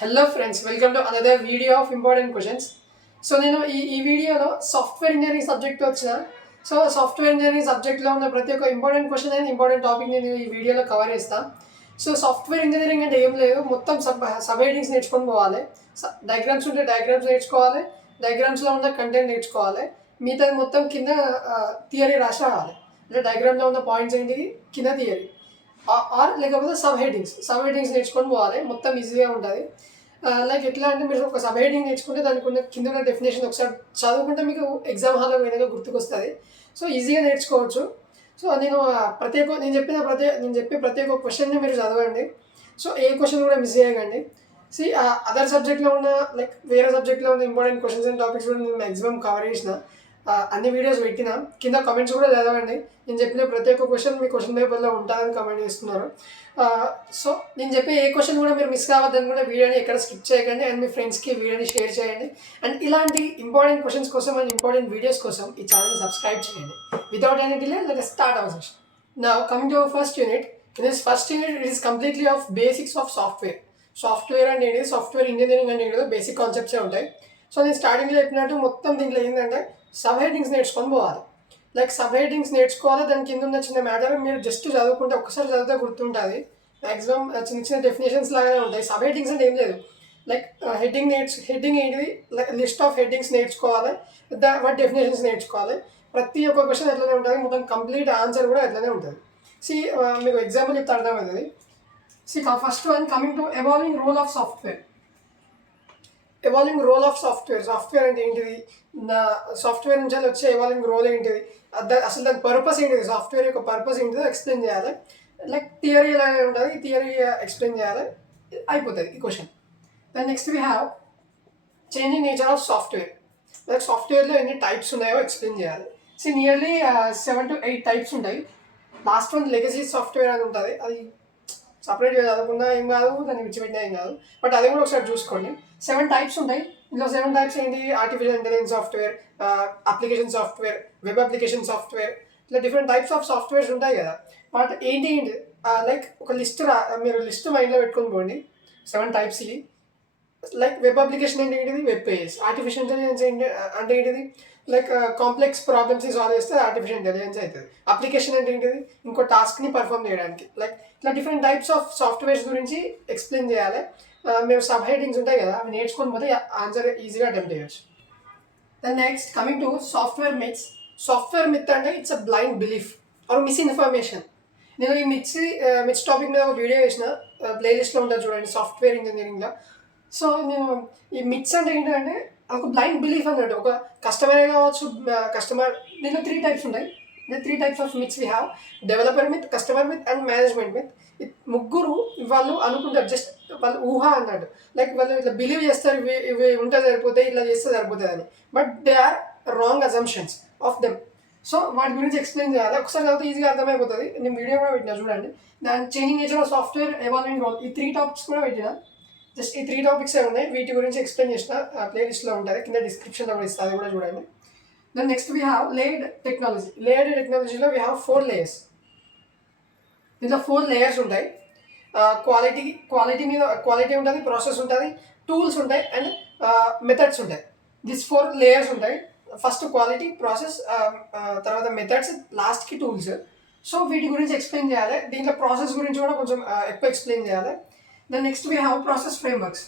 Hello friends, welcome to another video of important questions. So నేను ఈ వీడియోలో software engineering subject వచ్చిన. So software engineering సబ్జెక్ట్లో ఉన్న ప్రతి ఒక్క important question and important topic నేను ఈ వీడియోలో కవర్ చేస్తాను. సో సాఫ్ట్వేర్ ఇంజనీరింగ్ అంటే ఏం లేదు, మొత్తం సబ్ హెడింగ్స్ నేర్చుకొని పోవాలి. డయాగ్రామ్స్ ఉంటే డయాగ్రామ్స్ నేర్చుకోవాలి, డయాగ్రామ్స్లో ఉన్న కంటెంట్ నేర్చుకోవాలి, మిగతాది మొత్తం కింద థియరీ రాసి రావాలి. అంటే డయాగ్రామ్లో ఉన్న పాయింట్స్ ఏంటిది, కింద థియరీ ఆర్ లేకపోతే సబ్ హెడింగ్స్ నేర్చుకొని పోవాలి. మొత్తం ఈజీగా ఉంటుంది. లైక్ ఎట్లా అంటే మీరు ఒక సబ్ హెడింగ్ నేర్చుకుంటే దానికి ఉన్న కింద ఉన్న డెఫినేషన్ ఒకసారి చదువుకుంటే మీకు ఎగ్జామ్ హాల్లో పోయినాక గుర్తుకొస్తుంది. సో ఈజీగా నేర్చుకోవచ్చు. సో నేను చెప్పే ప్రతి ఒక్క క్వశ్చన్ని మీరు చదవండి. సో ఏ క్వశ్చన్ కూడా మిస్ చేయకండి. అదర్ సబ్జెక్ట్లో ఉన్న లైక్ వేరే సబ్జెక్ట్లో ఉన్న ఇంపార్టెంట్ క్వశ్చన్స్ అండ్ టాపిక్స్ కూడా నేను మ్యాక్సిమం కవర్ చేసిన. అన్ని వీడియోస్ పెట్టిన, కింద కమెంట్స్ కూడా చదవండి. నేను చెప్పిన ప్రతి ఒక్క క్వశ్చన్ మీ క్వశ్చన్ పేపర్లో ఉంటుందని కమెంట్ చేస్తున్నారు. సో నేను చెప్పే ఏ క్వశ్చన్ కూడా మీరు మిస్ కావద్దని కూడా వీడియోని ఎక్కడ స్కిప్ చేయకండి అండ్ మీ ఫ్రెండ్స్కి వీడియోని షేర్ చేయండి. అండ్ ఇలాంటి ఇంపార్టెంట్ క్వశ్చన్స్ కోసం అండ్ ఇంపార్టెంట్ వీడియోస్ కోసం ఈ ఛానల్ని సబ్స్క్రైబ్ చేయండి. Without any delay let us start our session. Now coming to our first unit. In this first unit it is completely of basics of software. Software అంటే ఏంటి, software engineering అంటే ఏంటో basic కాన్సెప్ట్సే ఉంటాయి. So నేను స్టార్టింగ్లో చెప్పినట్టు మొత్తం దీంట్లో ఏంటంటే సబ్ హెడింగ్స్ నేర్చుకొని పోవాలి. లైక్ సబ్ హెడింగ్స్ నేర్చుకోవాలి, దాని కింద ఉన్న చిన్న మ్యాటర్ మీరు జస్ట్ చదువుకుంటే ఒక్కసారి చదివితే గుర్తుంటుంది. మ్యాక్సిమం చిన్న చిన్న డెఫినేషన్స్ లాగానే ఉంటాయి. సబ్ హెడింగ్స్ అంటే ఏం లేదు, లైక్ హెడ్డింగ్ ఏంటిది, లైక్ లిస్ట్ ఆఫ్ హెడ్డింగ్స్ నేర్చుకోవాలి, వాటి డెఫినేషన్స్ నేర్చుకోవాలి. ప్రతి ఒక్క క్వశ్చన్ ఎట్లనే ఉంటుంది, మొత్తం కంప్లీట్ ఆన్సర్ కూడా ఎట్లనే ఉంటుంది. మీకు ఎగ్జాంపుల్ చెప్తే అర్థమవుతుంది. First one coming to evolving role of software. Software అంటే ఏంటిది, సాఫ్ట్వేర్ నుంచి వచ్చే ఎవాల్వింగ్ రోల్ ఏంటిది, అసలు దాని పర్పస్ ఏంటిది, సాఫ్ట్వేర్ యొక్క పర్పస్ ఏంటిదో ఎక్స్ప్లెయిన్ చేయాలి. లైక్ థియరీ ఎలాగే ఉంటుంది, ఈ థియరీ ఎక్స్ప్లెయిన్ చేయాలి, అయిపోతుంది ఈ question. Then next we have changing nature of software. Like సాఫ్ట్వేర్లో ఎన్ని టైప్స్ ఉన్నాయో ఎక్స్ప్లెయిన్ చేయాలి. నియర్లీ 7 to 8 టైప్స్ ఉంటాయి. లాస్ట్ వన్ లెగసీ సాఫ్ట్వేర్ అని ఉంటుంది. అది సపరేట్గా చదవకుండా ఏం కాదు, దాన్ని విడిచిపెట్టినా ఏం కాదు, బట్ అది కూడా ఒకసారి చూసుకోండి. 7 టైప్స్ ఉంటాయి. ఇందులో 7 టైప్స్ ఏంటి, artificial intelligence software, application software, web application software, ఇట్లా డిఫరెంట్ టైప్స్ ఆఫ్ సాఫ్ట్వేర్స్ ఉంటాయి కదా. బట్ ఏంటి లైక్ ఒక మీరు లిస్ట్ మైండ్లో పెట్టుకొని పోండి. 7 టైప్స్ ఇవి. లైక్ వెబ్ అప్లికేషన్ అంటే ఏంటిది, వెబ్ పేజెస్. ఆర్టిఫిషియల్ ఇంటెలిజెన్స్ అంటే ఏంటిది, లైక్ కాంప్లెక్స్ ప్రాబ్లమ్స్ని సాల్వ్ చేస్తే ఆర్టిఫిషియల్ ఇంటెలిజెన్స్ అవుతుంది. అప్లికేషన్ అంటే ఏంటిది, ఇంకో టాస్క్ని పర్ఫామ్ చేయడానికి. లైక్ ఇట్లా డిఫరెంట్ టైప్స్ ఆఫ్ సాఫ్ట్వేర్స్ గురించి ఎక్స్ప్లెయిన్ చేయాలి. మేము సబ్ హెడింగ్స్ ఉంటాయి కదా, అవి నేర్చుకొని పోతే ఆన్సర్ ఈజీగా అటెంప్ట్ చేయొచ్చు. Then next coming to software myths. Software myth అంటే it's a blind belief or misinformation. నేను ఈ మిత్స్ టాపిక్ మీద ఒక వీడియో వేసిన, ప్లేలిస్ట్లో ఉంటుంది చూడండి, సాఫ్ట్వేర్ ఇంజనీరింగ్లో. సో నేను ఈ మిత్స్ అంటే ఏంటంటే ఒక బ్లైండ్ బిలీఫ్ అన్నట్టు. ఒక కస్టమరే కావచ్చు, దీంట్లో 3 టైప్స్ ఉంటాయి. 3 types of myths we have: developer myth, customer myth and management myth. ముగ్గురు వాళ్ళు అనుకుంటారు, జస్ట్ వాళ్ళు ఊహ అన్నట్టు. లైక్ వాళ్ళు ఇట్లా బిలీవ్ చేస్తారు, ఇవి ఉంటే సరిపోతాయి, ఇట్లా చేస్తే సరిపోతుంది అని. But they are wrong assumptions of them. So వాటి గురించి ఎక్స్ప్లెయిన్ చేయాలి. ఒకసారి చదివితే ఈజీగా అర్థమైపోతుంది. నేను వీడియో కూడా పెట్టినా చూడండి. దాని changing nature of software, evolving role, ఈ 3 టాపిక్స్ కూడా పెట్టిన. జస్ట్ ఈ 3 టాపిక్సే ఉన్నాయి. వీటి గురించి ఎక్స్ప్లెయిన్ చేసిన ప్లేలిస్ట్లో ఉంటుంది, కింద డిస్క్రిప్షన్లో కూడా ఇస్తుంది, అది కూడా చూడండి. Then next we have layered technology. Layered టెక్నాలజీలో వీ హ్యావ్ 4 లేయర్స్. దీంట్లో 4 లేయర్స్ ఉంటాయి. క్వాలిటీ ఉంటుంది, ప్రాసెస్ ఉంటుంది, టూల్స్ ఉంటాయి అండ్ మెథడ్స్ ఉంటాయి. దిస్ 4 లేయర్స్ ఉంటాయి. ఫస్ట్ క్వాలిటీ, ప్రాసెస్, తర్వాత మెథడ్స్, లాస్ట్కి టూల్స్. సో వీటి గురించి ఎక్స్ప్లెయిన్ చేయాలి. దీంట్లో ప్రాసెస్ గురించి కూడా కొంచెం ఎక్కువ ఎక్స్ప్లెయిన్ చేయాలి. Then next we have process frameworks.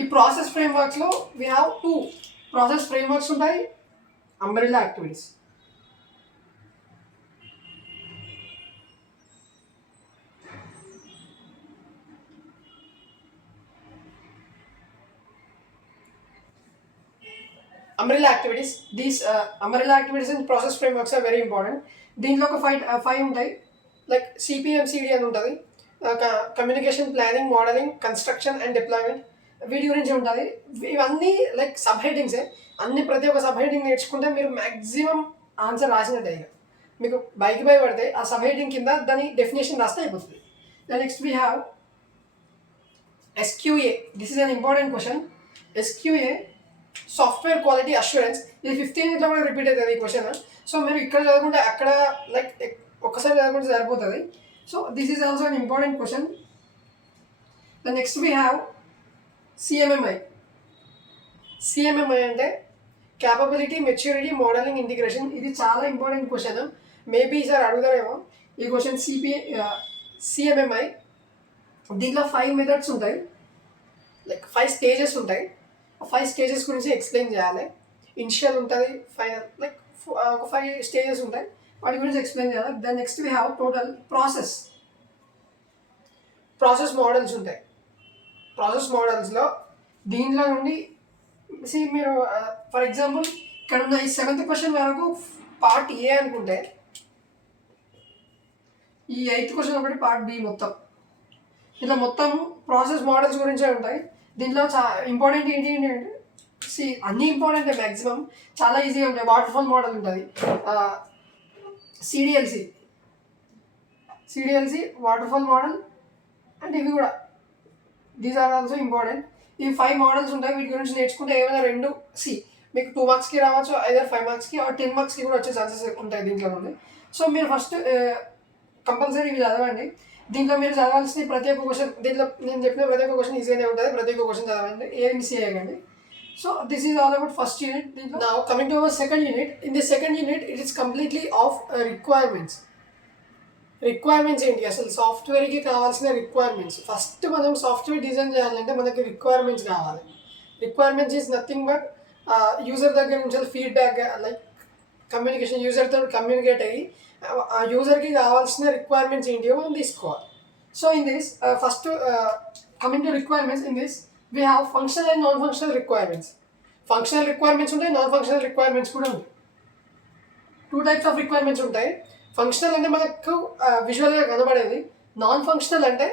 ఈ ప్రాసెస్ ఫ్రేమ్వర్క్స్లో వీ హ్యావ్ 2 ప్రాసెస్ ఫ్రేమ్వర్క్స్ ఉంటాయి: umbrella activities. Umbrella activities. These umbrella activities and process frameworks are very important. దీంట్లో ఒక 5 ఉంటాయి. లైక్ CPMCD అని ఉంటుంది, communication, planning, modelling, construction and deployment. వీటి గురించి ఉంటుంది. ఇవన్నీ లైక్ సబ్ హెడింగ్సే. ప్రతి ఒక్క సబ్ హెడింగ్ నేర్చుకుంటే మీరు మ్యాక్సిమం ఆన్సర్ రాసినట్టే. ఇక మీకు బై పడితే ఆ సబ్ హెడింగ్ కింద దాని డెఫినేషన్ రాస్తే అయిపోతుంది. Next we have SQA. This is an important question. SQA, software quality assurance. ఇది 15 ఇట్లా కూడా రిపీట్ అవుతుంది ఈ క్వశ్చన్. సో మీరు ఇక్కడ చదువుకుంటే అక్కడ లైక్ ఒక్కసారి చదువుకుంటే సరిపోతుంది. So this is also an important question. The next we have CMMI. CMMI అంటే క్యాపబిలిటీ, మెచ్యూరిటీ, మోడలింగ్, ఇంటిగ్రేషన్. ఇది చాలా ఇంపార్టెంట్ క్వశ్చన్. మేబీ ఈసారి అడుగుతారేమో ఈ క్వశ్చన్. సిఎంఎంఐ దీంట్లో 5 మెథడ్స్ ఉంటాయి, లైక్ 5 స్టేజెస్ ఉంటాయి. 5 స్టేజెస్ గురించి ఎక్స్ప్లెయిన్ చేయాలి. ఇనిషియల్ ఉంటుంది, ఫైనల్, లైక్ ఒక 5 స్టేజెస్ ఉంటాయి, వాటి గురించి ఎక్స్ప్లెయిన్ చేయాలి. Then next we have total process models ఉంటాయి. ప్రాసెస్ మోడల్స్లో దీంట్లో నుండి మీరు ఫర్ ఎగ్జాంపుల్ ఇక్కడ ఉన్న ఈ 7th క్వశ్చన్ వరకు పార్ట్ ఏ అనుకుంటే, ఈ 8th క్వశ్చన్ ఒకటి పార్ట్ బి. మొత్తం ఇలా మొత్తం ప్రాసెస్ మోడల్స్ గురించే ఉంటాయి. దీంట్లో ఇంపార్టెంట్ ఏంటి అంటే అన్నీ ఇంపార్టెంట్ మ్యాక్సిమం, చాలా ఈజీగా ఉంటాయి. వాటర్ఫాల్ మోడల్ ఉంటుంది, సిడిఎల్సి వాటర్ఫాల్ మోడల్, అండ్ ఇవి కూడా దీస్ ఆర్ ఆల్సో ఇంపార్టెంట్. ఈ 5 మోడల్స్ ఉంటాయి. వీటి గురించి నేర్చుకుంటే ఏమైనా రెండు మీకు 2 మార్క్స్కి రావచ్చు, ఐదర్ 5 మార్క్స్కి ఆర్ 10 మార్క్స్కి కూడా వచ్చే ఛాన్సెస్ ఉంటాయి దీంట్లో నుండి. సో మీరు ఫస్ట్ కంపల్సరీ ఇవి చదవండి. దీంట్లో మీరు చదవాల్సిన ప్రతి ఒక్క క్వశ్చన్, దీంట్లో నేను చెప్పిన ప్రతి ఒక్క క్వశ్చన్ ఈజీగానే ఉంటుంది. ప్రతి ఒక్క క్వశ్చన్ చదవండి, ఏం మిస్ చేయకండి. So this is all about first unit. దీంట్లో now coming to our second unit. In the second unit it is completely of requirements. ఏంటి, అసలు సాఫ్ట్వేర్కి కావాల్సిన రిక్వైర్మెంట్స్. ఫస్ట్ మనం సాఫ్ట్వేర్ డిజైన్ చేయాలంటే మనకి రిక్వైర్మెంట్స్ కావాలి. Requirements is nothing but user దగ్గర నుంచి ఫీడ్బ్యాక్, లైక్ కమ్యూనికేషన్, యూజర్తో కమ్యూనికేట్ అయ్యి ఆ యూజర్కి కావాల్సిన రిక్వైర్మెంట్స్ ఏంటియో మనం తీసుకోవాలి. So in this first coming to requirements, in this we have functional and non functional requirements. Functional requirements ఉంటాయి, నాన్ ఫంక్షనల్ రిక్వైర్మెంట్స్ కూడా ఉంటాయి. 2 టైప్స్ ఆఫ్ రిక్వైర్మెంట్స్ ఉంటాయి. ఫంక్షనల్ అంటే మనకు విజువల్గా కనబడేది. నాన్ ఫంక్షనల్ అంటే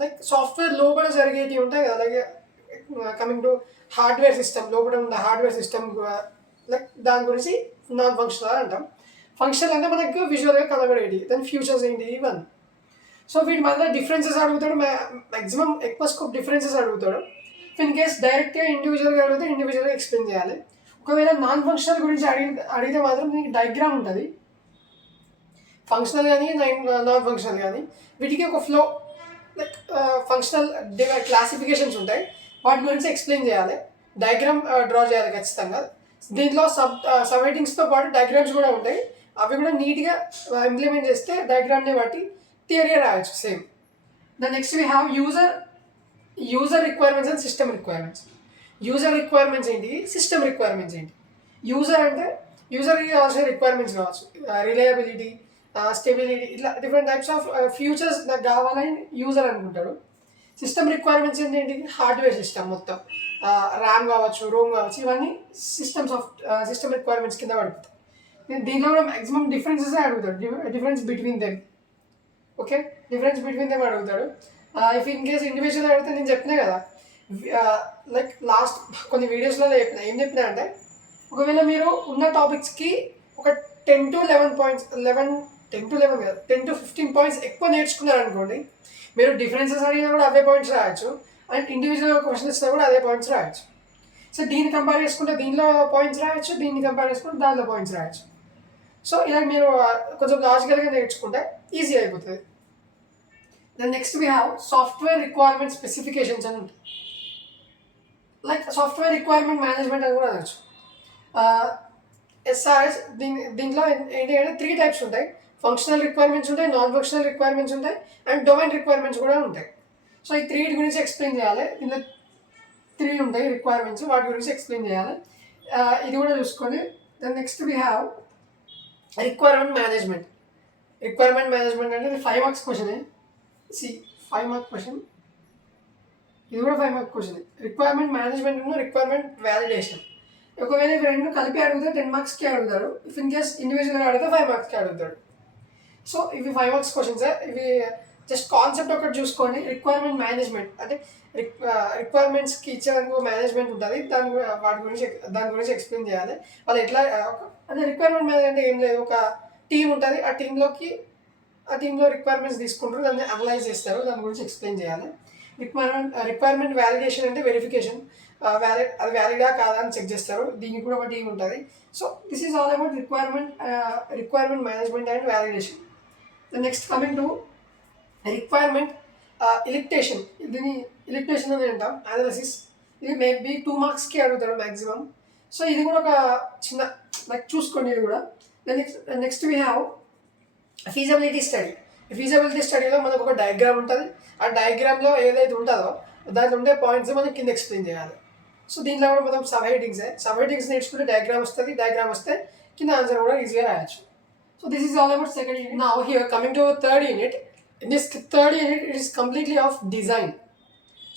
లైక్ సాఫ్ట్వేర్ లోపల జరిగేవి ఉంటాయి కదా, అలాగే కమింగ్ టు హార్డ్వేర్ సిస్టమ్, లోపల ఉన్న హార్డ్వేర్ సిస్టమ్, లైక్ దాని గురించి నాన్ ఫంక్షనల్ అంటాం. ఫంక్షనల్ అంటే మనకు విజువల్గా కనబడేది, దాని ఫ్యూచర్స్ ఏంటి ఇవన్నీ. సో వీటి మధ్య డిఫరెన్సెస్ అడుగుతాడు, మ్యాక్సిమం ఎక్కువ స్కోప్ డిఫరెన్సెస్ అడుగుతాడు. ఇన్ కేస్ డైరెక్ట్గా ఇండివిజువల్గా అడిగితే ఇండివిజువల్గా ఎక్స్ప్లెయిన్ చేయాలి. ఒకవేళ నాన్ ఫంక్షనల్ గురించి అడిగితే మాత్రం మీకు డయాగ్రామ్ ఉంటుంది, ఫంక్షనల్ కానీ నాన్ ఫంక్షనల్ కానీ. వీటికి ఒక ఫ్లో, లైక్ ఫంక్షనల్ క్లాసిఫికేషన్స్ ఉంటాయి, వాటి గురించి ఎక్స్ప్లెయిన్ చేయాలి, డయాగ్రామ్ డ్రా చేయాలి ఖచ్చితంగా. దీంట్లో సబ్ హెడ్డింగ్స్తో పాటు డయాగ్రామ్స్ కూడా ఉంటాయి, అవి కూడా నీట్గా ఇంప్లిమెంట్ చేస్తే డయాగ్రామ్ని బట్టి థియరీ రాయొచ్చు same. The next we have user requirements and system requirements. User requirements ఏంటి, సిస్టమ్ రిక్వైర్మెంట్స్ ఏంటి. యూజర్ అంటే యూజర్కి కావాల్సిన రిక్వైర్మెంట్స్ కావచ్చు, రిలయబిలిటీ, స్టెబిలిటీ, ఇట్లా డిఫరెంట్ టైప్స్ ఆఫ్ ఫ్యూచర్స్ నాకు కావాలని యూజర్ అనుకుంటాడు. సిస్టమ్ రిక్వైర్మెంట్స్ ఏంటి, హార్డ్వేర్ సిస్టమ్ మొత్తం, ర్యామ్ కావచ్చు, రోమ్ కావచ్చు, ఇవన్నీ సిస్టమ్ రిక్వైర్మెంట్స్ కింద పడుతుంది. దీంట్లో కూడా మ్యాక్సిమం డిఫరెన్సెస్ అడుగుతాడు, difference between them. Okay, difference between them అడుగుతాడు. ఇఫ్ ఇన్ కేస్ ఇండివిజువల్ అడిగితే నేను చెప్పినా కదా, లైక్ లాస్ట్ కొన్ని వీడియోస్లో ఏం చెప్పినా అంటే, ఒకవేళ మీరు ఉన్న టాపిక్స్కి ఒక 10 to 11 పాయింట్స్, 10 to 15 పాయింట్స్ ఎక్కువ నేర్చుకున్నారనుకోండి, మీరు డిఫరెన్సెస్ అడిగినా కూడా అదే పాయింట్స్ రాయొచ్చు, అండ్ ఇండివిజువల్ క్వశ్చన్స్ ఇచ్చినా కూడా అదే పాయింట్స్ రాయొచ్చు. సో దీన్ని కంపేర్ చేసుకుంటే దీనిలో పాయింట్స్ రాయొచ్చు, దీన్ని కంపేర్ చేసుకుంటే దానిలో పాయింట్స్ రాయొచ్చు. సో ఇలా మీరు కొంచెం లాజికల్గా నేర్చుకుంటే ఈజీ అయిపోతుంది. Then next we have software requirement specifications అని ఉంటాయి, లైక్ సాఫ్ట్వేర్ రిక్వైర్మెంట్ మేనేజ్మెంట్ అని కూడా అనొచ్చు. ఎస్ఆర్ఎస్ దీంట్లో ఏంటి అంటే 3 టైప్స్ ఉంటాయి. ఫంక్షనల్ రిక్వైర్మెంట్స్ ఉంటాయి, నాన్ ఫంక్షనల్ రిక్వైర్మెంట్స్ ఉంటాయి, అండ్ డొమైన్ రిక్వైర్మెంట్స్ కూడా ఉంటాయి. సో ఈ 3 గురించి ఎక్స్ప్లెయిన్ చేయాలి. దీంట్లో 3 ఉంటాయి రిక్వైర్మెంట్స్, వాటి గురించి ఎక్స్ప్లెయిన్ చేయాలి. ఇది కూడా చూసుకోండి. Then next we have requirement management. Requirement management అంటే 5 మార్క్స్ క్వశ్చనే. 5 మార్క్ క్వశ్చన్, ఇది కూడా 5 మార్క్ క్వశ్చన్. రిక్వైర్మెంట్ మేనేజ్మెంట్ ఉన్న రిక్వైర్మెంట్ వ్యాలిడేషన్. ఒకవేళ ఇవి రెండు కలిపి అడిగితే 10 మార్క్స్కి అడుగుతారు. ఇఫ్ ఇన్ కేస్ ఇండివిజువల్గా అడిగితే 5 మార్క్స్కి అడుగుతాడు. సో ఇవి 5 మార్క్స్ క్వశ్చన్స్. ఇవి జస్ట్ కాన్సెప్ట్ ఒకటి చూసుకోండి. రిక్వైర్మెంట్ మేనేజ్మెంట్ అంటే రిక్వైర్మెంట్స్కి ఇచ్చేందుకు మేనేజ్మెంట్ ఉంటుంది, దాని గురించి ఎక్స్ప్లెయిన్ చేయాలి. వాళ్ళు ఎట్లా అంటే రిక్వైర్మెంట్ మేనేజ్ అంటే ఏం లేదు, ఒక టీం ఉంటుంది, ఆ టీంలో రిక్వైర్మెంట్స్ తీసుకుంటారు, దాన్ని అనలైజ్ చేస్తారు, దాని గురించి ఎక్స్ప్లెయిన్ చేయాలి. రిక్వైర్మెంట్ వ్యాలిడేషన్ అంటే వెరిఫికేషన్, అది వ్యాలిడా కాదా అని చెక్ చేస్తారు, దీనికి కూడా ఒక టీం ఉంటుంది. So this is all about requirement management and validation. Next coming to requirement elicitation. దీన్ని ఎలిప్టేషన్ అని అంటాం, అనాలిసిస్. ఇది మేబీ 2 మార్క్స్కి అడుగుతాడు మ్యాక్సిమం. సో ఇది కూడా ఒక చిన్న లైక్ చూసుకోండి ఇది కూడా. Next we have feasibility study. Feasibility స్టడీలో మనకు ఒక డయాగ్రామ్ ఉంటుంది. ఆ డయాగ్రామ్లో ఏదైతే ఉంటుందో దాంట్లో ఉండే పాయింట్స్ మనం కింద ఎక్స్ప్లెయిన్ చేయాలి. సో దీంట్లో కూడా మనం సబ్ హెడ్డింగ్స్ నేర్చుకుంటే డయాగ్రామ్ వస్తుంది. డయాగ్రామ్ వస్తే కింద ఆన్సర్ కూడా ఈజీగా రాయొచ్చు. So this is all about second unit. Now here coming to third unit. In this third unit it is completely of design.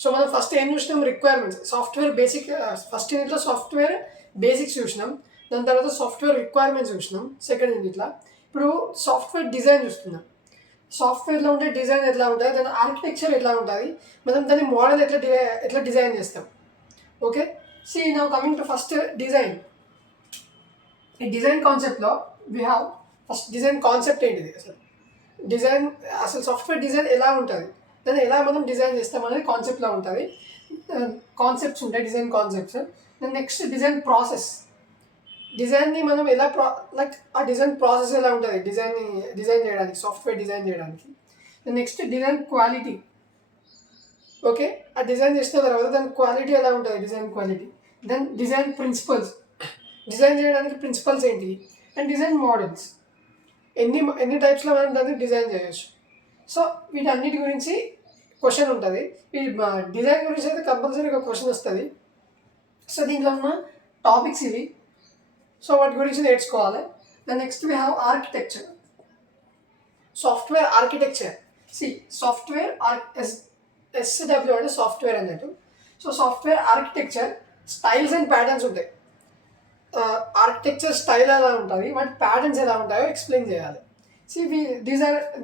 So మనం ఫస్ట్ ఏం చూసినాం, రిక్వైర్మెంట్స్, సాఫ్ట్వేర్ బేసిక్. ఫస్ట్ యూనిట్లో సాఫ్ట్వేర్ బేసిక్స్ చూసినాం, దాని తర్వాత సాఫ్ట్వేర్ రిక్వైర్మెంట్స్ చూసినాం second యూనిట్లో. ఇప్పుడు సాఫ్ట్వేర్ డిజైన్ చూస్తున్నాం. సాఫ్ట్వేర్లో ఉండే డిజైన్ ఎట్లా ఉంటుంది, దాని ఆర్కిటెక్చర్ ఎట్లా ఉంటుంది, మనం దాని మోడల్ ఎట్లా డిజైన్ చేస్తాం. Okay, see now coming to first design. ఈ డిజైన్ కాన్సెప్ట్లో we have first design concept ఏంటిది, అసలు సాఫ్ట్వేర్ డిజైన్ ఎలా ఉంటుంది, దాన్ని ఎలా మనం డిజైన్ చేస్తాం అనేది కాన్సెప్ట్లో ఉంటుంది. కాన్సెప్ట్స్ ఉంటాయి, డిజైన్ కాన్సెప్ట్స్. దాని నెక్స్ట్ డిజైన్ ప్రాసెస్. డిజైన్ని మనం ఎలా లైక్ ఆ డిజైన్ ప్రాసెస్ ఎలా ఉంటుంది డిజైన్ చేయడానికి, సాఫ్ట్వేర్ డిజైన్ చేయడానికి. Next design quality. ఓకే, ఆ డిజైన్ చేసిన తర్వాత దాని క్వాలిటీ ఎలా ఉంటుంది, design quality. Then design principles, design చేయడానికి ప్రిన్సిపల్స్ ఏంటి. అండ్ డిజైన్ మోడల్స్, ఎన్ని టైప్స్లో మనం దాన్ని డిజైన్ చేయొచ్చు. సో వీటన్నిటి గురించి క్వశ్చన్ ఉంటుంది. ఈ డిజైన్ గురించి అయితే కంపల్సరీగా క్వశ్చన్ వస్తుంది. సో దీంట్లో ఉన్న టాపిక్స్ ఇవి. సో వాటి గురించి నేర్చుకోవాలి. Then next we have architecture, software architecture. Software SW అంటే సాఫ్ట్వేర్ అన్నట్టు. So software architecture styles and patterns ఉంటాయి. ఆర్కిటెక్చర్ స్టైల్ ఎలా ఉంటుంది, వాటి ప్యాటర్న్స్ ఎలా ఉంటాయో ఎక్స్ప్లెయిన్ చేయాలి.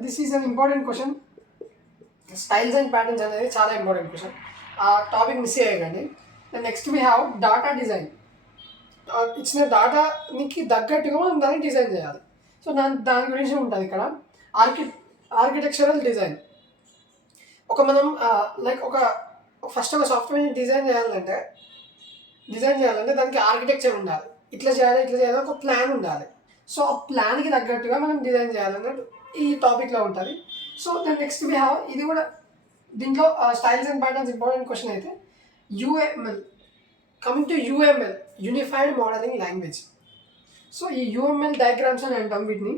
This is an important question. Styles and patterns అనేది చాలా ఇంపార్టెంట్ క్వశ్చన్. ఆ టాపిక్ మిస్ అయ్యకండి. Next we have data design. ఇచ్చిన డాటాకి తగ్గట్టుగా మనం దాన్ని డిజైన్ చేయాలి. సో దాని గురించి ఉంటుంది ఇక్కడ. Architectural design. మనం లైక్ ఫస్ట్ ఒక సాఫ్ట్వేర్ని డిజైన్ చేయాలంటే దానికి ఆర్కిటెక్చర్ ఉండాలి. ఇట్లా చేయాలి ఒక ప్లాన్ ఉండాలి. సో ఆ ప్లాన్కి తగ్గట్టుగా మనం డిజైన్ చేయాలన్నట్టు ఈ టాపిక్లో ఉంటుంది. సో దాని నెక్స్ట్ వీ హ్యావ్ ఇది కూడా దీంట్లో styles and patterns important question అయితే UML. Coming to UML, unified modeling language. So ఈ యూఎంఎల్ డయాగ్రామ్స్ అని అంటాం వీటిని.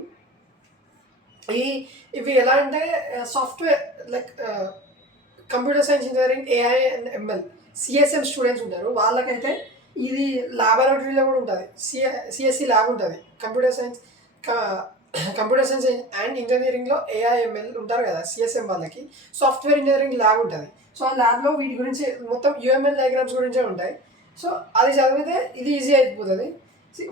ఇవి ఎలా అంటే software like computer science engineering, AI and ML, CSM students ఉంటారు. వాళ్ళకైతే ఇది ల్యాబొరేటరీలో కూడా ఉంటుంది. సిఎస్సి ల్యాబ్ ఉంటుంది. కంప్యూటర్ సైన్స్ అండ్ ఇంజనీరింగ్లో ఏఐఎంఎల్ ఉంటారు కదా సిఎస్ఎం వాళ్ళకి. సాఫ్ట్వేర్ ఇంజనీరింగ్ ల్యాబ్ ఉంటుంది. సో ఆ ల్యాబ్లో వీటి గురించి మొత్తం యూఎంఎల్ డయాగ్రామ్స్ గురించే ఉంటాయి. సో అది చదివితే ఇది ఈజీ అయిపోతుంది.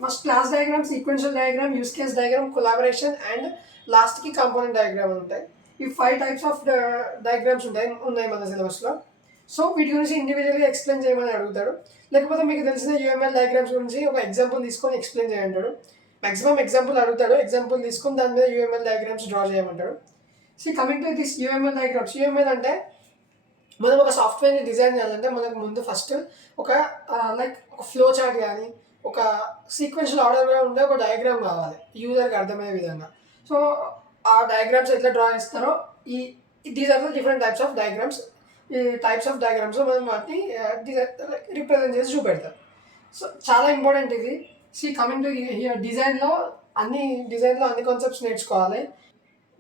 First class diagram, sequential diagram, use case diagram, collaboration and లాస్ట్కి కాంపోనెంట్ డయాగ్రామ్ ఉంటాయి. ఈ 5 టైప్స్ ఆఫ్ డయాగ్రామ్స్ ఉన్నాయి మన సిలబస్లో. సో వీటి గురించి ఇండివిజువల్గా ఎక్స్ప్లెయిన్ చేయమని అడుగుతాడు. లేకపోతే మీకు తెలిసిన యూఎంఎల్ డయాగ్రామ్స్ గురించి ఒక ఎగ్జాంపుల్ తీసుకొని ఎక్స్ప్లెయిన్ చేయంటాడు. మ్యాక్సిమం ఎగ్జాంపుల్ అడుగుతాడు. ఎగ్జాంపుల్ తీసుకొని దాని మీద యూఎంఎల్ డయాగ్రామ్స్ డ్రా చేయమంటాడు. Coming to this UML diagrams. UML అంటే మనం ఒక సాఫ్ట్వేర్ని డిజైన్ చేయాలంటే మనకు ముందు ఫస్ట్ ఒక ఫ్లో చార్ట్ కానీ ఒక సీక్వెన్షియల్ ఆర్డర్గా ఉండే ఒక డయాగ్రామ్ కావాలి యూజర్కి అర్థమయ్యే విధంగా. సో ఆ డయాగ్రామ్స్ ఎట్లా డ్రా చేస్తారో these are the different types of diagrams. ఈ టైప్స్ ఆఫ్ డయాగ్రామ్స్ మనం వాటిని రిప్రజెంట్ చేసి చూపెడతాం. సో చాలా ఇంపార్టెంట్ ఇది. కమింగ్ టు డిజైన్లో అన్ని కాన్సెప్ట్స్ నేర్చుకోవాలి.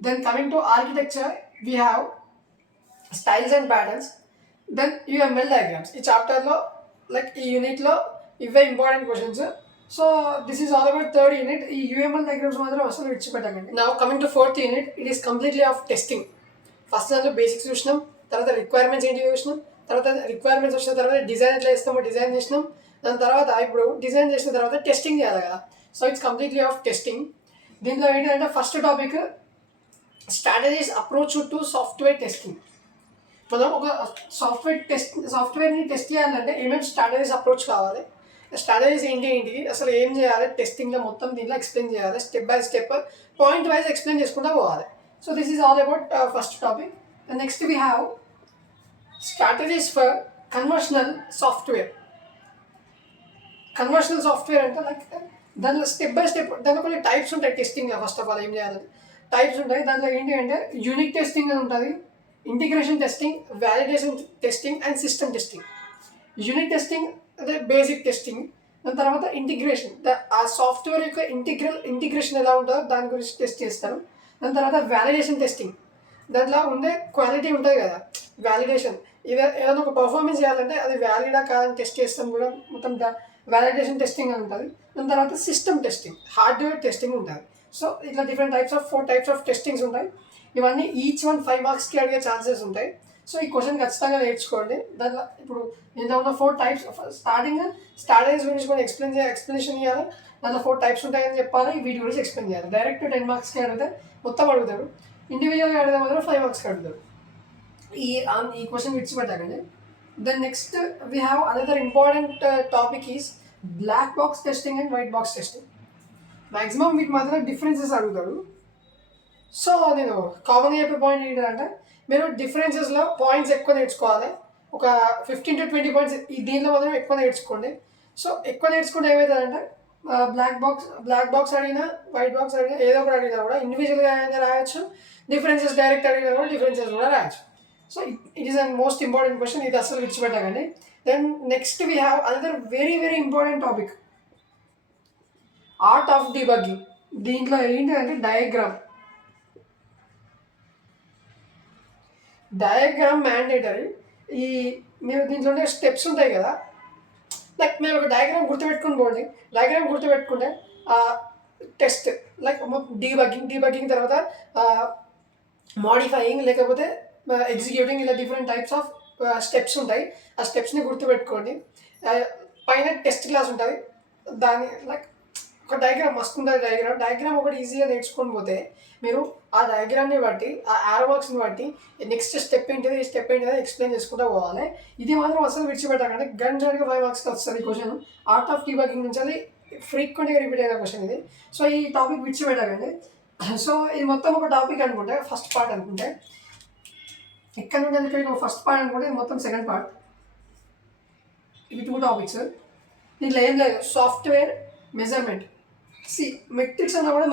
Then coming to architecture we have styles and patterns, then UML diagrams. ఈ చాప్టర్లో ఈ యూనిట్లో ఇవే important questions. So this is all about third unit. ఈ యూఎంఎల్ డయాగ్రామ్స్ మాత్రం అసలు విడిచిపెట్టకండి. Now coming to fourth unit, it is completely of testing. First దాంట్లో బేసిక్స్ చూసినాం, తర్వాత రిక్వైర్మెంట్స్ ఏంటి చూసినాం, తర్వాత రిక్వైర్మెంట్స్ వచ్చిన తర్వాత డిజైన్ ఎట్లా చేస్తామో డిజైన్ చేసినాం. దాని తర్వాత ఇప్పుడు డిజైన్ చేసిన తర్వాత టెస్టింగ్ చేయాలి కదా. So it's completely off testing. దీంట్లో ఏంటంటే first topic strategies approach to software testing. మనం ఒక సాఫ్ట్వేర్ని టెస్ట్ చేయాలంటే ఏమేమి స్ట్రాటజీస్ అప్రోచ్ కావాలి, స్ట్రాటజీస్ ఏంటి అసలు ఏం చేయాలి టెస్టింగ్లో మొత్తం దీంట్లో ఎక్స్ప్లెయిన్ చేయాలి. Step by step point wise explain చేసుకుంటూ పోవాలి. So this is all about first topic. Next we have strategies for కన్వర్షనల్ software. కన్వర్షనల్ software అంటే దాంట్లో స్టెప్ బై స్టెప్ దాంట్లో కొన్ని టైప్స్ ఉంటాయి టెస్టింగ్. ఫస్ట్ ఆఫ్ ఆల్ ఏం చేయాలి టైప్స్ ఉంటాయి. దాంట్లో ఏంటి అంటే యూనిట్ టెస్టింగ్ అని ఉంటుంది, integration testing, validation testing and system testing. Unit testing అదే బేసిక్ టెస్టింగ్. దాని తర్వాత ఇంటిగ్రేషన్, ఆ సాఫ్ట్వేర్ యొక్క ఇంటిగ్రేషన్ ఎలా ఉంటుందో దాని గురించి టెస్ట్ చేస్తారు. దాని తర్వాత వ్యాలిడేషన్ టెస్టింగ్, దాంట్లో ఉండే క్వాలిటీ ఉంటుంది కదా, వ్యాలిడేషన్ ఏదైనా ఒక పర్ఫార్మెన్స్ చేయాలంటే అది వ్యాలిడా కాదని టెస్ట్ చేస్తాం కూడా, మొత్తం వ్యాలిడేషన్ టెస్టింగ్ అని ఉంటుంది. దాని తర్వాత సిస్టమ్ టెస్టింగ్, హార్డ్వేర్ టెస్టింగ్ ఉంటుంది. సో ఇట్లా different types of 4 types of testings ఉంటాయి. ఇవన్నీ ఈచ్ వన్ 5 marksకి అడిగే ఛాన్సెస్ ఉంటాయి. సో ఈ క్వశ్చన్ ఖచ్చితంగా నేర్చుకోండి. దాంట్లో ఇప్పుడు నేను ఉన్న 4 types స్ట్రాటజీస్ గురించి కూడా ఎక్స్ప్లెనేషన్ ఇవ్వాలి. దాంట్లో 4 types ఉంటాయని చెప్పాలి, వీటి గురించి ఎక్స్ప్లెయిన్ చేయాలి. డైరెక్ట్ 10 marksకి అడిగితే మొత్తం అడుగుతాడు, ఇండివిజువల్గా అడిగితే మాత్రం 5 marksకి అడుగుతాడు. ఈ క్వశ్చన్ విడిచిపెట్టాకండి. Then next we have another important topic is black box testing and white box testing. Maximum వీటి మధ్యలో డిఫరెన్సెస్ అడుగుతాడు. సో నేను కామన్గా చెప్పే పాయింట్ ఏంటంటే, మీరు డిఫరెన్సెస్లో పాయింట్స్ ఎక్కువ నేర్చుకోవాలి. ఒక 15 to 20 points దీనిలో మాత్రం ఎక్కువ నేర్చుకోండి. సో ఎక్కువ నేర్చుకుంటే ఏమవుతుందంటే, బ్లాక్ బాక్స్ అడిగినా వైట్ బాక్స్ అడిగినా ఏదో ఒకటి అడిగినా కూడా ఇండివిజువల్గా అయినా రాయొచ్చు, డిఫరెన్సెస్ డైరెక్ట్ అడిగినా కూడా డిఫరెన్సెస్ కూడా రాయొచ్చు. So it is an most important question, ఇది అసలు విడిచిపెట్టకండి. Then next we have another very very important topic, art of debugging. దీంట్లో ఏంటంటే డయాగ్రామ్ మ్యాండేటరీ. మీరు దీంట్లో స్టెప్స్ ఉంటాయి కదా, లైక్ మీరు ఒక డయాగ్రామ్ గుర్తుపెట్టుకుని డయాగ్రామ్ గుర్తుపెట్టుకుంటే టెస్ట్ లైక్ డీబగ్గింగ్ తర్వాత మాడిఫైయింగ్ లేకపోతే ఎగ్జిక్యూటింగ్, ఇలా డిఫరెంట్ టైప్స్ ఆఫ్ స్టెప్స్ ఉంటాయి. ఆ స్టెప్స్ని గుర్తుపెట్టుకోండి. పైన టెస్ట్ క్లాస్ ఉంటుంది, దాని లైక్ ఒక డయాగ్రామ్ మస్తు ఉంటుంది. డయాగ్రామ్ ఒకటి ఈజీగా నేర్చుకొని పోతే మీరు ఆ డయాగ్రామ్ని బట్టి, ఆ యారో మార్క్స్ని బట్టి నెక్స్ట్ స్టెప్ ఏంటిది ఎక్స్ప్లెయిన్ చేసుకుంటూ పోవాలి. ఇది మాత్రం అసలు విడిచిపెట్టకండి. గంటకి 5 marks వస్తుంది ఈ క్వశ్చన్. ఆర్ట్ ఆఫ్ డీబగ్గింగ్ నుంచి అది ఫ్రీక్వెంట్గా రిపీట్ అయిన క్వశ్చన్ ఇది. సో ఈ టాపిక్ విడిచిపెట్టకండి. సో ఇది మొత్తం ఒక టాపిక్ అనుకుంటే, ఫస్ట్ పార్ట్ అనుకుంటే, ఇక్కడ నుండి వెళ్ళిపోయి ఫస్ట్ పార్ట్ అనుకుంటే ఇది మొత్తం సెకండ్ పార్ట్. ఇవి 2 topics. దీంట్లో ఏం లేదు, సాఫ్ట్వేర్ మెజర్మెంట్. మెట్రిక్స్ అన్న కూడా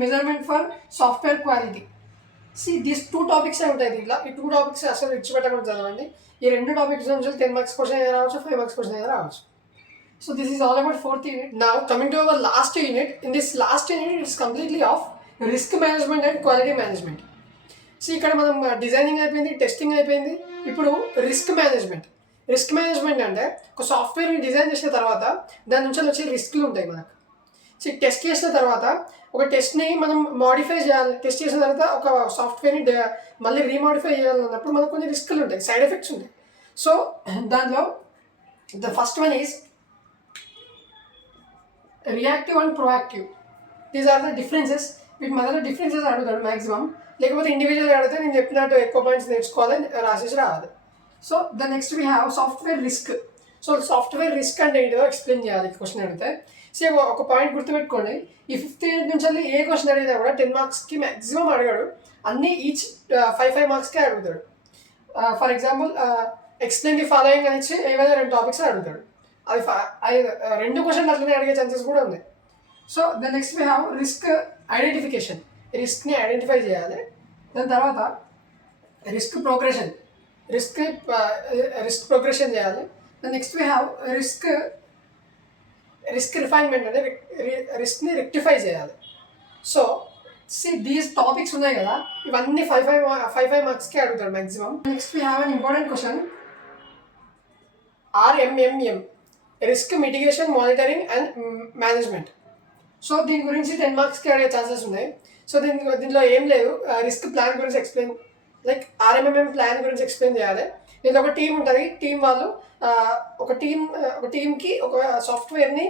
measurement for software quality. These 2 topics ఉంటాయి దీంట్లో. ఈ 2 topics అసలు విడిచిపెట్టకుండా చదవండి. ఈ 2 topics నుంచి 10 marks క్వశ్చన్ అయినా రావచ్చు, 5 marks క్వశ్చన్ అయినా రావచ్చు. So this is all about 4th unit. Now coming to our last unit. In this last unit it is completely of risk management and quality management. ఇక్కడ మనం designing అయిపోయింది, testing అయిపోయింది. ఇప్పుడు risk management అంటే ఒక సాఫ్ట్వేర్ని డిజైన్ చేసిన తర్వాత దాని నుంచి వచ్చే రిస్క్లు ఉంటాయి మనకు. టెస్ట్ చేసిన తర్వాత ఒక టెస్ట్ని మనం మాడిఫై చేయాలి. టెస్ట్ చేసిన తర్వాత ఒక సాఫ్ట్వేర్ని మళ్ళీ రీమాడిఫై చేయాలన్నప్పుడు మనకు కొన్ని రిస్క్లు ఉంటాయి, సైడ్ ఎఫెక్ట్స్ ఉంటాయి. సో దాంట్లో the first one is reactive and proactive. These are the differences. వీటి మధ్యలో డిఫరెన్సెస్ అడుగుతాడు మ్యాక్సిమం, లేకపోతే ఇండివిజువల్గా అడిగితే నేను చెప్పినట్టు ఎక్కువ పాయింట్స్ నేర్చుకోవాలి, రాసేసి రావాలి. So the next we have software risk. So software risk అంటే ఏంటో ఎక్స్ప్లెయిన్ చేయాలి క్వశ్చన్ అడిగితే. ఒక పాయింట్ గుర్తుపెట్టుకోండి, ఈ 5th unit నుంచి ఏ క్వశ్చన్ అడిగినా కూడా 10 marksకి మ్యాక్సిమం అడిగాడు. అన్నీ ఈచ్ 5 marksకే అడుగుతాడు. For example explain the following అని ఇచ్చి ఏవైనా 2 topics అడుగుతాడు. అది 2 questions అట్లనే అడిగే ఛాన్సెస్ కూడా ఉన్నాయి. So the next we have risk identification. రిస్క్ని ఐడెంటిఫై చేయాలి. దాని తర్వాత రిస్క్ ప్రోగ్రెషన్ చేయాలి. Next we have risk refinement, అంటే రిస్క్ని రెక్టిఫై చేయాలి. సో దీస్ టాపిక్స్ ఉన్నాయి కదా, ఇవన్నీ 5 marksకి అడుగుతాడు maximum. Next we have an important question, RMMM, risk mitigation monitoring and management. So దీని గురించి 10 marksకి అడిగే ఛాన్సెస్ ఉన్నాయి. సో దీంట్లో ఏం లేదు, రిస్క్ ప్లాన్ గురించి ఎక్స్ప్లెయిన్, లైక్ RMMM ప్లాన్ గురించి ఎక్స్ప్లెయిన్ చేయాలి. దీంట్లో ఒక టీం ఉంటుంది, టీం వాళ్ళు ఒక టీంకి ఒక సాఫ్ట్వేర్ని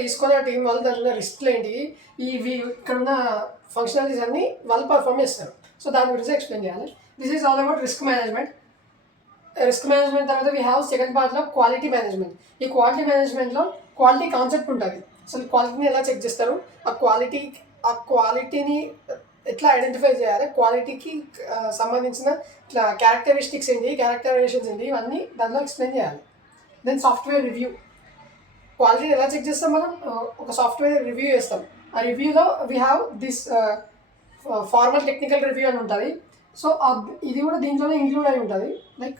తీసుకొని ఆ టీం వాళ్ళు దాంట్లో రిస్క్లు ఏంటి, ఇక్కడ ఉన్న ఫంక్షనాలిటీస్ అన్నీ వాళ్ళు పర్ఫామ్ చేస్తారు. సో దాని గురించి ఎక్స్ప్లెయిన్ చేయాలి. This is all about risk management తర్వాత వీ హ్యావ్ సెకండ్ పార్ట్లో క్వాలిటీ మేనేజ్మెంట్. ఈ క్వాలిటీ మేనేజ్మెంట్లో క్వాలిటీ కాన్సెప్ట్ ఉంటుంది. అసలు క్వాలిటీని ఎలా చెక్ చేస్తారు, ఆ క్వాలిటీని ఎట్లా ఐడెంటిఫై చేయాలి, క్వాలిటీకి సంబంధించిన క్యారెక్టరిస్టిక్స్ ఏంటి, క్యారెక్టరైజేషన్స్ ఏంటి, ఇవన్నీ దాంట్లో ఎక్స్ప్లెయిన్ చేయాలి. Then software review. క్వాలిటీని ఎలా చెక్ చేస్తాం మనం, ఒక సాఫ్ట్వేర్ రివ్యూ చేస్తాం. ఆ రివ్యూలో we have this formal technical review అని ఉంటుంది. సో ఇది కూడా దీంట్లోనే ఇంక్లూడ్ అయి ఉంటుంది. లైక్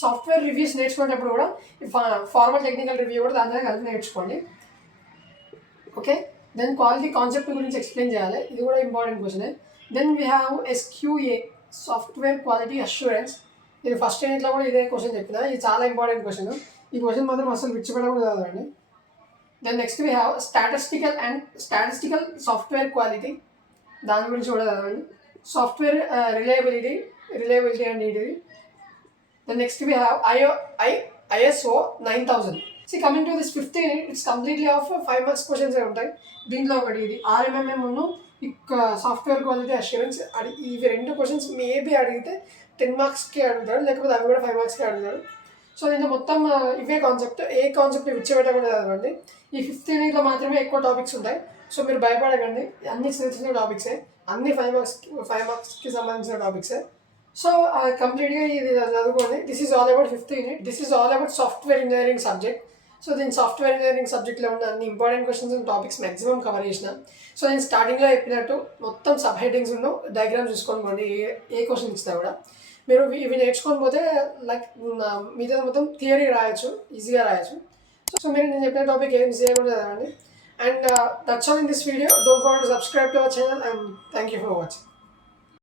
సాఫ్ట్వేర్ రివ్యూస్ నేర్చుకునేటప్పుడు కూడా ఫార్మల్ టెక్నికల్ రివ్యూ కూడా దాంట్లో కలిపి నేర్చుకోండి. ఓకే, దెన్ క్వాలిటీ కాన్సెప్ట్ గురించి ఎక్స్ప్లెయిన్ చేయాలి, ఇది కూడా ఇంపార్టెంట్ క్వశ్చనే. Then we have SQA, software quality assurance. ఇది ఫస్ట్ యూనిట్లో కూడా ఇదే క్వశ్చన్ చెప్పిన, ఇది చాలా ఇంపార్టెంట్ క్వశ్చన్. ఈ క్వశ్చన్ మాత్రం అసలు విడిచిపెట్టకుండా చదవండి. Then next we have statistical software quality, దాని గురించి కూడా చదవండి. సాఫ్ట్వేర్ రిలయబిలిటీ అంటే ఏంటిది. Then next we have ISO 9000. See, coming to this 15, it's completely of 5 marks questions ఉంటాయి. దీంట్లో ఒకటి ఇది RMMM సాఫ్ట్వేర్ క్వాలిటీ అష్యూరెన్స్. ఇవి 2 క్వశ్చన్స్ మేబీ అడిగితే 10 మార్క్స్కి అడుగుతాడు, లేకపోతే అవి కూడా 5 మార్క్స్కి అడుగుతాడు. సో దీంట్లో మొత్తం ఇవే కాన్సెప్ట్, ఏ కాన్సెప్ట్ విడిచిపెట్టకుండా చదవండి. ఈ 15 యూనిట్లో మాత్రమే ఎక్కువ టాపిక్స్ ఉంటాయి. సో మీరు భయపడకండి, అన్ని చిన్న టాపిక్సే, అన్ని 5 మార్క్స్కి సంబంధించిన టాపిక్సే. సో కంప్లీట్గా ఇది చదువుకోండి. This is all about 15 unit. This is all about software engineering subject. So దీని సాఫ్ట్వేర్ ఇంజనీరింగ్ సబ్జెక్ట్లో ఉన్న అన్ని important questions and topics maximum cover చేసిన. సో నేను స్టార్టింగ్లో చెప్పినట్టు మొత్తం సబ్ హెడ్డింగ్స్ ఉన్న డయాగ్రామ్ చూసుకోండి, ఏ క్వశ్చన్ ఇచ్చినా కూడా. మీరు ఇవి నేర్చుకొని పోతే లైక్ మీతో మొత్తం థియరీ రాయొచ్చు, ఈజీగా రాయొచ్చు. సో మీరు నేను చెప్పిన టాపిక్ ఏం చేయకుండా చదవండి. And that's all in this video. Don't forget to subscribe to our channel and thank you for watching.